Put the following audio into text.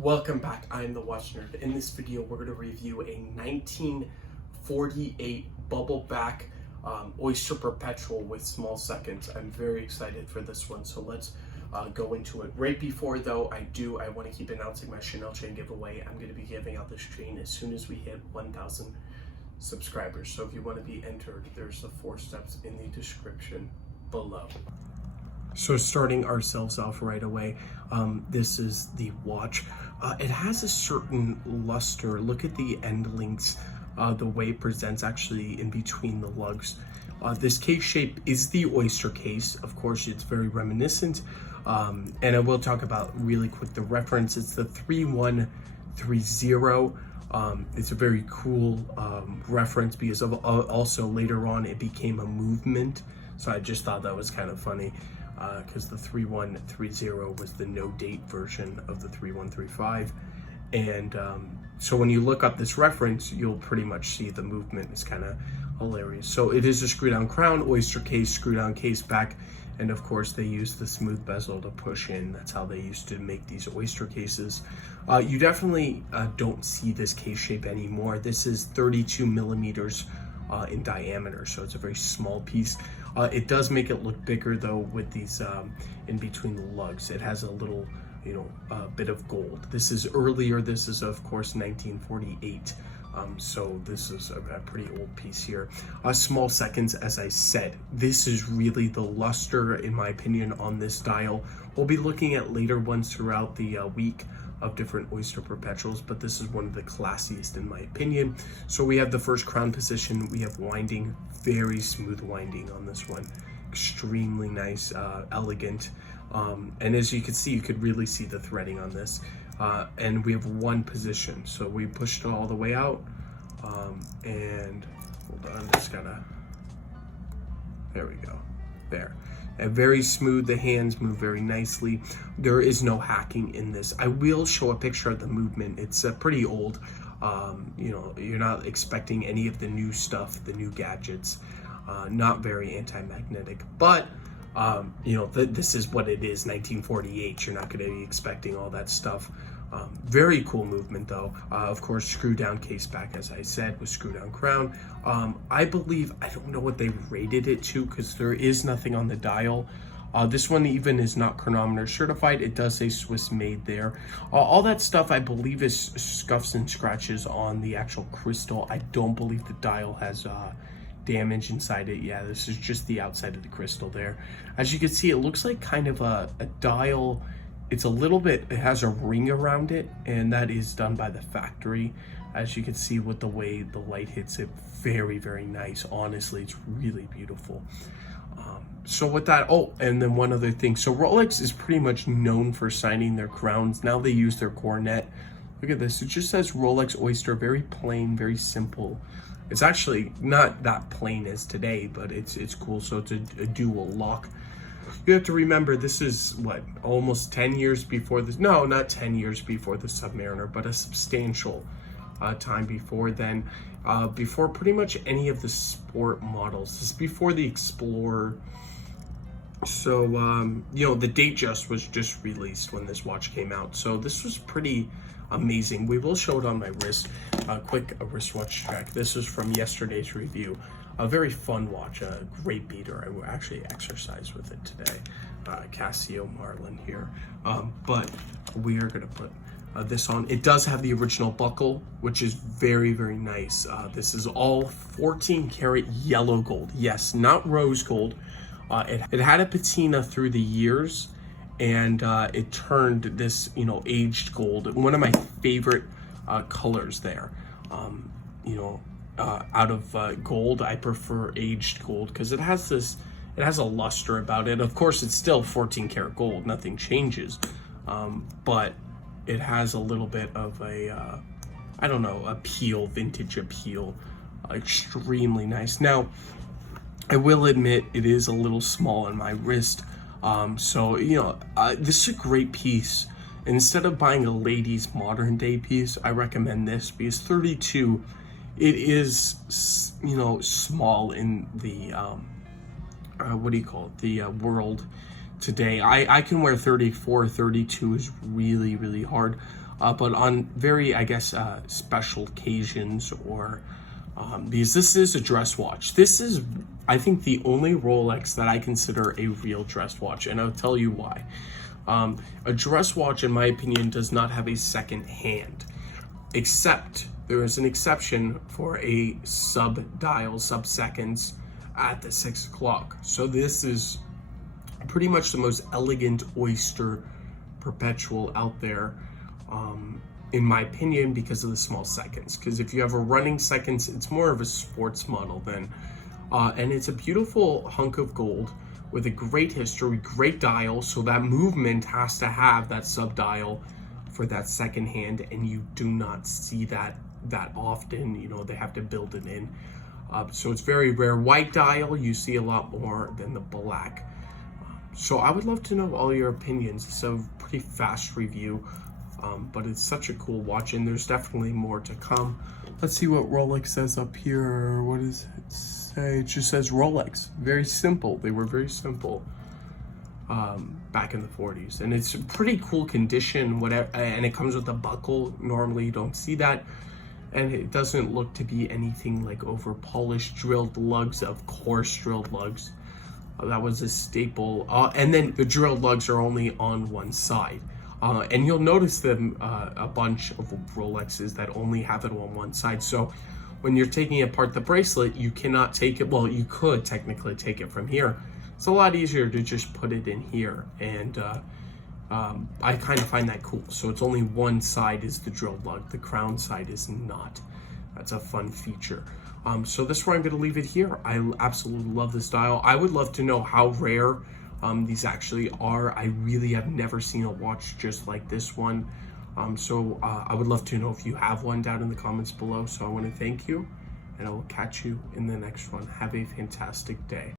Welcome back, I'm the Watch Nerd. In this video, we're going to review a 1948 bubble back Oyster Perpetual with small seconds. I'm very excited for this one, so let's go into it. Right before though, I want to keep announcing my Chanel chain giveaway. I'm going to be giving out this chain as soon as we hit 1,000 subscribers. So if you want to be entered, there's the 4 steps in the description below. So starting ourselves off right away, this is the watch. It has a certain luster. Look at the end links, the way it presents actually in between the lugs. This case shape is the Oyster case. Of course, it's very reminiscent. And I will talk about really quick the reference. It's the 3130. It's a very cool reference because of also later on it became a movement. So I just thought that was kind of funny. Because the 3130 was the no date version of the 3135, and so when you look up this reference, you'll pretty much see the movement is kind of hilarious. So it is a screw down crown, Oyster case, screw down case back, and of course they use the smooth bezel to push in. That's how they used to make these Oyster cases. You definitely don't see this case shape anymore. This is 32 millimeters in diameter, so it's a very small piece. It does make it look bigger though with these in between the lugs. It has a little, bit of gold. This is earlier. This is of course 1948. So this is a pretty old piece here. Small seconds, as I said, this is really the luster in my opinion on this dial. We'll be looking at later ones throughout the week of different Oyster Perpetuals, but this is one of the classiest in my opinion. So we have the first crown position, we have winding, very smooth winding on this one, extremely nice, elegant, and as you can see, you could really see the threading on this, and we have one position, so we pushed it all the way out, and hold on, just gotta, there we go, there. And very smooth, the hands move very nicely. There is no hacking in this. I will show a picture of the movement. It's pretty old. You're not expecting any of the new stuff, the new gadgets. Not very anti-magnetic, but this is what it is, 1948. You're not going to be expecting all that stuff. Very cool movement though. Of course, screw down case back, as I said, with screw down crown. I believe, I don't know what they rated it to because there is nothing on the dial. This one even is not chronometer certified. It does say Swiss made there. All that stuff I believe is scuffs and scratches on the actual crystal. I don't believe the dial has damage inside it. Yeah, this is just the outside of the crystal there. As you can see, it looks like kind of a dial. It's a little bit, it has a ring around it, and that is done by the factory. As you can see with the way the light hits it, very, very nice. Honestly, it's really beautiful. So with that, oh, and then one other thing. So Rolex is pretty much known for signing their crowns. Now they use their coronet. Look at this, it just says Rolex Oyster, very plain, very simple. It's actually not that plain as today, but it's cool. So it's a dual lock. You have to remember, this is what, almost 10 years before this, no, not 10 years before the Submariner, but a substantial time before then, before pretty much any of the sport models. This is before the Explorer. So, the Datejust was just released when this watch came out. So this was pretty amazing. We will show it on my wrist, quick wristwatch check. This is from yesterday's review. A very fun watch, a great beater. I will actually exercise with it today. Casio Marlin here. But we are gonna put this on. It does have the original buckle, which is very, very nice. This is all 14 karat yellow gold. Yes, not rose gold. It had a patina through the years, and it turned this, aged gold. One of my favorite colors there. Out of gold, I prefer aged gold because it has a luster about it. Of course, it's still 14 karat gold, nothing changes, but it has a little bit of a appeal, vintage appeal. Extremely nice. Now, I will admit it is a little small on my wrist, so this is a great piece. Instead of buying a ladies modern day piece, I recommend this because 32. It is, small in the, world today. I can wear 34, 32 is really, really hard. but on very, I guess, special occasions, or because this is a dress watch. This is, I think, the only Rolex that I consider a real dress watch, and I'll tell you why. A dress watch, in my opinion, does not have a second hand, except there is an exception for a sub-dial, sub-seconds at the 6 o'clock. So this is pretty much the most elegant Oyster Perpetual out there, in my opinion, because of the small seconds. Because if you have a running seconds, it's more of a sports model then. And it's a beautiful hunk of gold with a great history, great dial. So that movement has to have that sub dial for that second hand, and you do not see that often. You know, they have to build it in. So it's very rare. White dial, you see a lot more than the black. So I would love to know all your opinions. It's a pretty fast review. But it's such a cool watch, and there's definitely more to come. Let's see what Rolex says up here. What does it say? It just says Rolex. Very simple. They were very simple back in the 40s, and it's a pretty cool condition. Whatever, and it comes with a buckle. Normally you don't see that, and it doesn't look to be anything like over polished. Drilled lugs, of course, drilled lugs. That was a staple. And then the drilled lugs are only on one side. And you'll notice them, a bunch of Rolexes that only have it on one side. So when you're taking apart the bracelet, you cannot take it. Well, you could technically take it from here. It's a lot easier to just put it in here. And I kind of find that cool. So it's only one side is the drilled lug. The crown side is not. That's a fun feature. So this is where I'm going to leave it here. I absolutely love this dial. I would love to know how rare these actually are. I really have never seen a watch just like this one. So I would love to know if you have one down in the comments below. So I want to thank you, and I will catch you in the next one. Have a fantastic day.